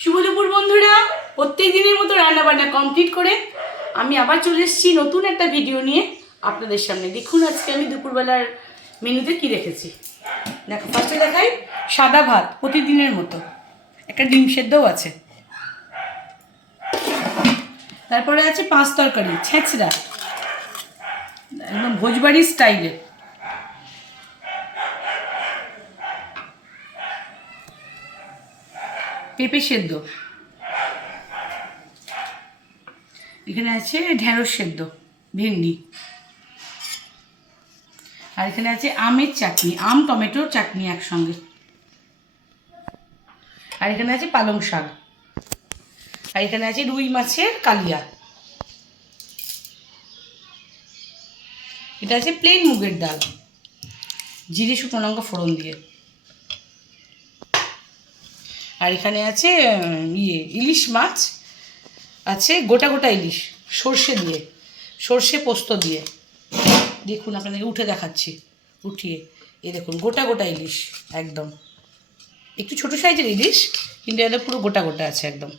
শুভ দুপুর বন্ধুরা প্রত্যেক দিনের মতো রান্না বান্না কমপ্লিট করে আমি আবার চলে এসেছি নতুন একটা ভিডিও নিয়ে। আপনাদের সামনে দেখুন আজকে আমি দুপুরবেলার মেনুতে কি রেখেছি। দেখো ফার্স্টে দেখাই সাদা ভাত প্রতিদিনের মতো। একটা ডিম সেদ্ধও আছে। তারপরে আছে পাঁচ তরকারি, ছেঁচড়া। একদম ভোজবাড়ি স্টাইলে পেঁপে সেদ্ধ। এখানে আছে ঢেঁড়স সেদ্ধ, ভেন্ডি। আর এখানে আছে আমের চাটনি, আম টমেটোর চাটনি একসঙ্গে। আর এখানে আছে পালং শাক। আর এখানে আছে রুই মাছের কালিয়া। এটা আছে প্লেন মুগের ডাল। জিরে শুকনো লঙ্কা ফোড়ন দিয়ে। আর এখানে আছে ইয়ে ইলিশ মাছ আছে, গোটা গোটা ইলিশ, সর্ষে দিয়ে, সর্ষে পোস্ত দিয়ে। দেখুন, আপনাদেরকে উঠে দেখাচ্ছি, উঠিয়ে। এ দেখুন, গোটা গোটা ইলিশ, একদম। একটু ছোটো সাইজের ইলিশ, কিন্তু এটা পুরো গোটা গোটা আছে, একদম।